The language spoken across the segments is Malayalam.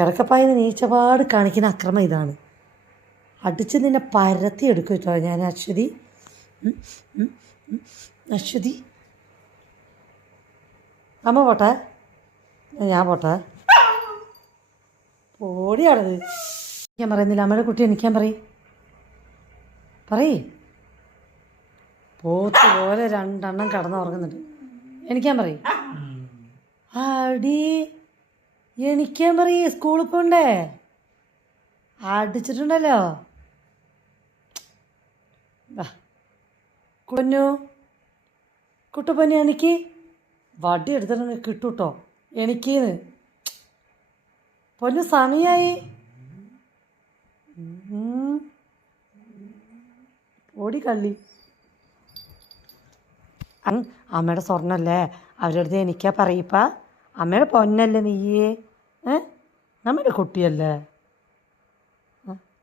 കിടക്കപ്പായിന്ന് നീച്ചപാട് കാണിക്കുന്ന അക്രമം ഇതാണ്. അടിച്ച് നിന്നെ പരത്തി എടുക്കും കേട്ടോ ഞാൻ അശ്വതി. അശ്വതി. അമ്മ പോട്ടെ? ഞാൻ പോട്ടെ? ഓടിയാണത് ഞാൻ പറയുന്നില്ല. അമ്മയുടെ കുട്ടി എനിക്കാൻ പറയും. പറയേ. പോത്ത് പോലെ രണ്ടെണ്ണം കടന്നുറങ്ങുന്നുണ്ട്. എനിക്കാൻ പറയും. അടി എണിക്കാൻ പറയേ സ്കൂളിൽ പോണ്ടേ? അടിച്ചിട്ടുണ്ടല്ലോ. കുഞ്ഞു കുട്ടപ്പനി എനിക്ക് വടി എടുത്തിട്ട് കിട്ടൂട്ടോ. എനിക്കീന്ന് പൊന്നു സമയായി. ഓടി കള്ളി. അമ്മയുടെ സ്വർണല്ലേ? അവരുടെ എനിക്കാ പറയിപ്പ അമ്മയുടെ പൊന്നല്ലേ നീയേ. നമ്മുടെ കുട്ടിയല്ലേ?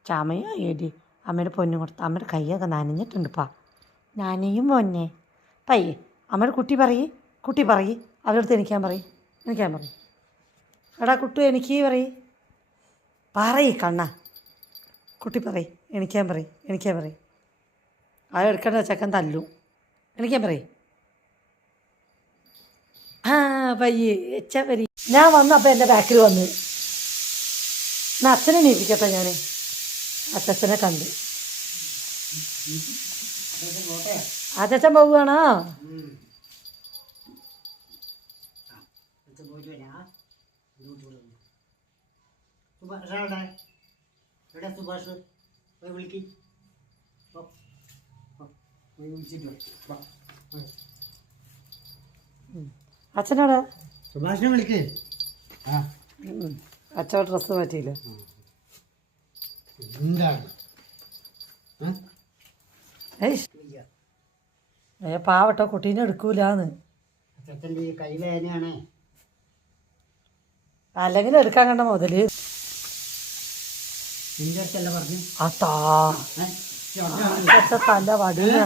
ചമയോ ഏടി? അമ്മയുടെ പൊന്നു കൊടുത്ത അമ്മയുടെ കൈയൊക്കെ നനഞ്ഞിട്ടുണ്ടിപ്പാ. നനയും പൊന്നെ പയ്യെ അമ്മയുടെ കുട്ടി പറയ്. കുട്ടി പറയ്. അവരുടെ അടുത്ത് എനിക്കാൻ പറയ്. എനിക്കാൻ പറയ്. എടാ കുട്ടു എനിക്ക് പറയ്. പറയ് കണ്ണ. കുട്ടി പറയ്. എനിക്കാൻ പറയ്. എനിക്കാൻ പറയ്. അത് എടുക്കേണ്ട ചെക്കൻ തല്ലു. എനിക്കാൻ പറയ്. ആ പയ്യെ എച്ചാ വരി? ഞാൻ വന്നു അപ്പം എന്റെ ബാക്കിൽ വന്നു എന്നാൽ അച്ഛനെ നീപ്പിക്കട്ടെ ഞാൻ അച്ഛനെ കണ്ട് അച്ഛൻ പോവുകയാണോ എവിടെ സുഭാഷ് പോയി വിളിക്ക്. പോയി വിളിച്ചിട്ട്. അച്ഛനോടാ സുഭാഷിനെ വിളിക്ക്. ആ. അച്ഛൻ ഡ്രസ്സ് മാറ്റിയില്ല? എന്താണ്? പാവട്ടോ കുട്ടീനെ എടുക്കൂലാന്ന്. അല്ലെങ്കിൽ എടുക്കാൻ കണ്ട മുതൽ. അച്ഛ തല്ല വടീന.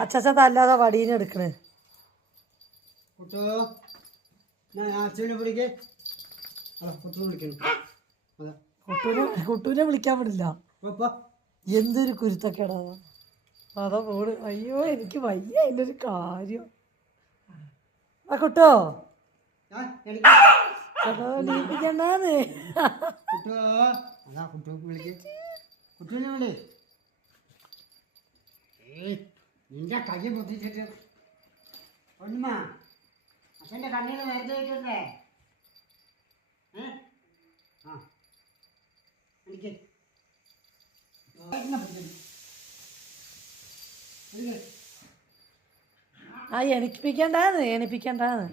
അച്ഛച്ച തല്ലാതെ വടീനെടുക്കണേ കുട്ടു. ഞാൻ അച്ഛനെ വിളിക്ക്. അതാ കുട്ടു വിളിക്കണം. അതാ. കുട്ടൂനെ കുട്ടൂനെ വിളിക്കാൻ പറ്റില്ല. എന്തൊരു കുരുത്തക്കേടാ അതാ. പോണ് അയ്യോ എനിക്ക് വയ്യ അതിന്റെ ഒരു കാര്യം. ആ കുട്ടോ? നീപ്പിക്കണ്ടാന്ന് കുട്ടു അതാ വിളിക്ക്. വിളി. നിന്റെ കൈ പൊട്ടിച്ചിട്ട്. ഒന്നുമ അച്ഛന്റെ കണ്ണിൽ വെറുതെ വെക്കണ്ടേ ഏ? ആ. എനിക്ക്. ആ എണിപ്പിക്കണ്ടാന്ന് എണിപ്പിക്കണ്ടാന്ന്.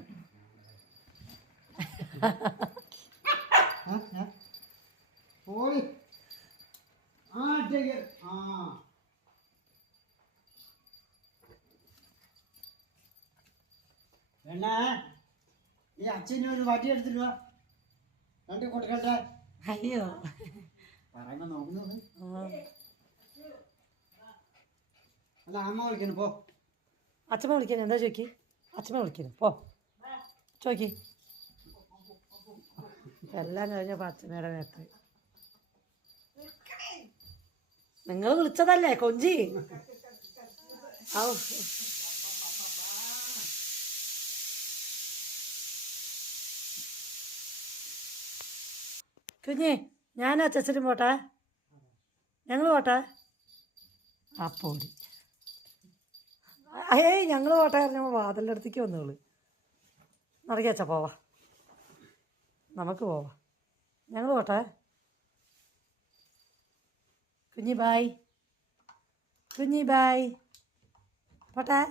പോയി. ആ ആ. എന്നാ ഈ അച്ഛനെ ഒരു വടി എടുത്തിട്ട് വാ. രണ്ട് കൊടുക്കട്ടെ. അയ്യോ. പറയുമ്പോ ആ. അല്ല അമ്മ വിളിക്കുന്നു പോ. അച്ഛമ്മ വിളിക്കാൻ എന്താ ചോദിക്കി അച്ഛമ്മ വിളിക്കുന്നു പോ. ചോദിക്കി എല്ലാം കഴിഞ്ഞപ്പോൾ അച്ഛമ്മയുടെ നേരത്തെ. നിങ്ങൾ വിളിച്ചതല്ലേ കൊഞ്ചി? ഔ. കുഞ്ഞേ ഞാനാ ചെച്ചനും പോട്ടെ. ഞങ്ങൾ പോട്ടെ. അപ്പോൾ ഏയ് ഞങ്ങൾ പോട്ടെ പറഞ്ഞപ്പോൾ വാതിലിന്റെ അടുത്തേക്ക് വന്നോളൂ. നടക്കച്ച പോവാ. നമുക്ക് പോവാ. ഞങ്ങൾ പോട്ടെ. കുഞ്ഞി ബായ്. കുഞ്ഞി ബായ്. പോട്ടെ.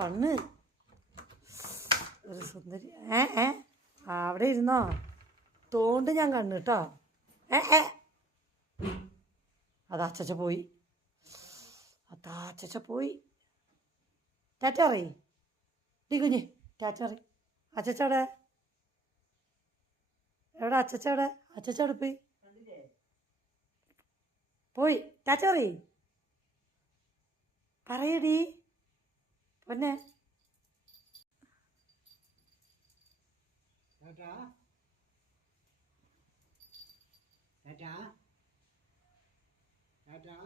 കണ്ണ്. ഒരു സുന്ദരി. ഏ ഏ അവിടെ ഇരുന്നോ? തോണ്ട് ഞാൻ കണ്ണു കേട്ടോ ഏ അത് അച്ചച്ച പോയി. അതാ അച്ചച്ച പോയി. ടാറ്റ അറിയി ഡി കുഞ്ഞ് ടാറ്റ അറി അച്ചച്ചവിടെ അച്ചച്ച എവിടെ? അച്ചച്ച എവിടെ പോയി? പോയി. ടാറ്റ പറയടി പൊന്നെ. ചേട്ടാ ടാറ്റാ. ടാറ്റാ.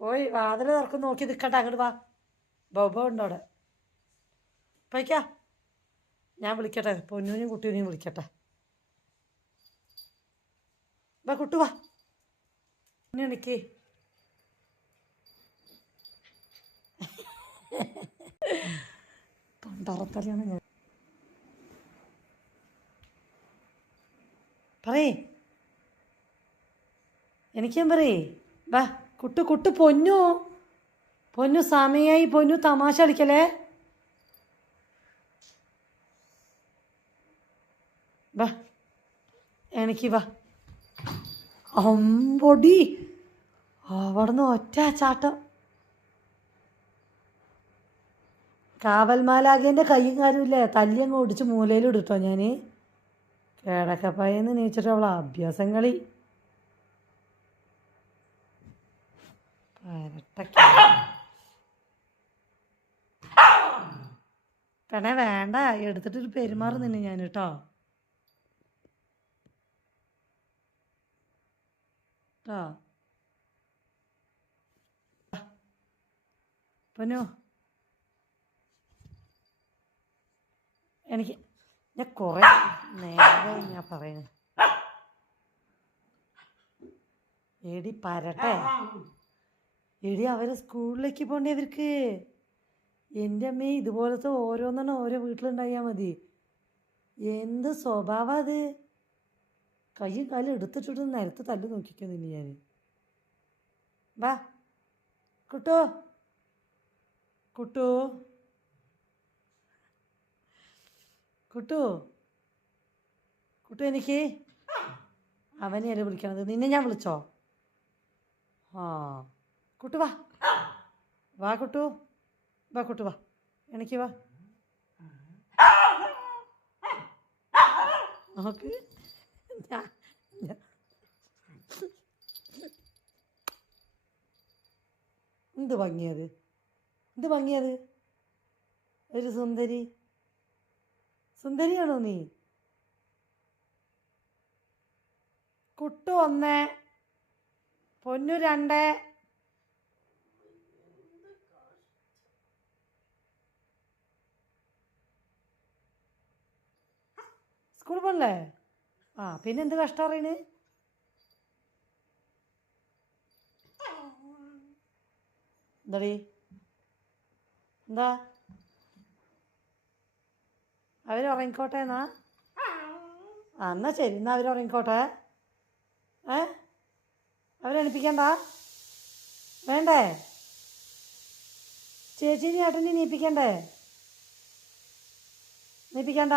പോയി വാതിൽ തുറക്കും നോക്കി നിൽക്കണ്ട അങ്ങോട്ട് വാ. ബോബ ഉണ്ടോടെ പോയിക്കാ. ഞാൻ വിളിക്കട്ടെ പൊന്നൂനും കുട്ടീനെയും വിളിക്കട്ടെ. വാ കുട്ടു വാ. ഇനി എനിക്ക് ഞാൻ. പറയേ. എനിക്കും പറയേ? വാ കുട്ടു കുട്ടു പൊന്നു. പൊന്നു സമയായി പൊന്നു തമാശ കളിക്കലേ വാ എനിക്ക് വാ. അമ്പൊടി. അവിടുന്ന് ഒറ്റ ചാട്ടം. കാവൽമാലാകേന്റെ കയ്യും കാര്യമില്ലേ തല്ലിയങ്ങ് ഓടിച്ച് മൂലയിലിടട്ടോ ഞാൻ കേടക്കപ്പായെന്ന് നീച്ചിട്ട് അവളെ അഭ്യാസം കളി. പെണേ വേണ്ട. എടുത്തിട്ടൊരു പെരുമാറി നിന്നെ ഞാൻ കേട്ടോ. കേട്ടോ? പൊന്നു? എനിക്ക് ഞാൻ കുറേ നേരം ഞാൻ പറയുന്നു. എടി പരട്ടെ. എടി അവരെ സ്കൂളിലേക്ക് പോണ്ടേ അവർക്ക് എന്റെ അമ്മ ഇതുപോലത്തെ ഓരോന്നെണ്ണം ഓരോ വീട്ടിലുണ്ടായാൽ മതി. എന്ത് സ്വഭാവം അത്? കയ്യും കാലും എടുത്തിട്ടിട്ട് നിരത്ത് തല്ലു നിന്നെ ഞാൻ. വാ. കുട്ടോ. കുട്ടു. കുട്ടു. കുട്ടു എനിക്ക്? അവനെയല്ല വിളിക്കണത്? നിന്നെ ഞാൻ വിളിച്ചോ? ആ. കുട്ടു വാ. വാ കുട്ടു. വാ കുട്ടു വാ. എനിക്ക് വാ. നോക്ക് എന്ത് ഭംഗിയത് എന്ത് ഭംഗിയത് ഒരു സുന്ദരി. സുന്ദരിയാണോ നീ? കുട്ടു ഒന്ന് പൊന്നു രണ്ട്. സ്കൂൾ പോണല്ലേ? ആ പിന്നെ എന്ത് കഷ്ടം അറിയണ് എന്താടി? എന്താ? അവർ ഉറങ്ങിക്കോട്ടെ എന്നാ? ആ എന്നാ ശരി. എന്നാ അവർ ഉറങ്ങിക്കോട്ടെ ഏ? അവരെണിപ്പിക്കണ്ട? വേണ്ടേ? ചേച്ചിനെ ഏട്ടനെ നീപ്പിക്കണ്ടേ നീപ്പിക്കണ്ട?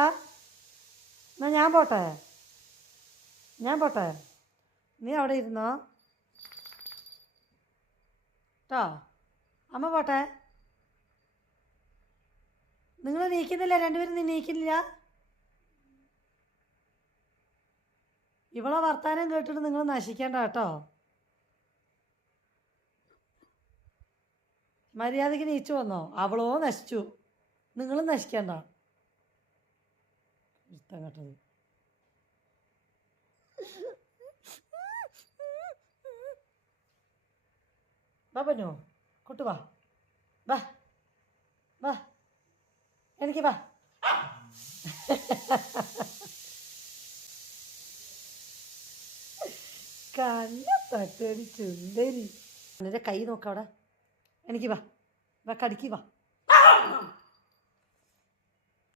എന്നാ ഞാൻ പോട്ടെ. ഞാൻ പോട്ടെ. നീ അവിടെ ഇരുന്നോ. കേട്ടോ അമ്മ പോട്ടെ. നിങ്ങൾ നീക്കുന്നില്ല രണ്ടുപേരും നീ നീക്കുന്നില്ല. ഇവളെ വർത്താനം കേട്ടിട്ട് നിങ്ങൾ നശിക്കേണ്ട കേട്ടോ. മര്യാദയ്ക്ക് നീച്ചു വന്നോ? അവളോ നശിച്ചു. നിങ്ങൾ നശിക്കേണ്ട. ഇഷ്ടം കേട്ടത്. വാ പറ്റോ കുട്ടു വാ. വാ. വാ. എനിക്ക് വാ. കണ്ണ തട്ടടി ചുണ്ടരി. എന്റെ കൈ നോക്കവിടെ എനിക്ക് വാ. വാ കടിക്ക് വാ.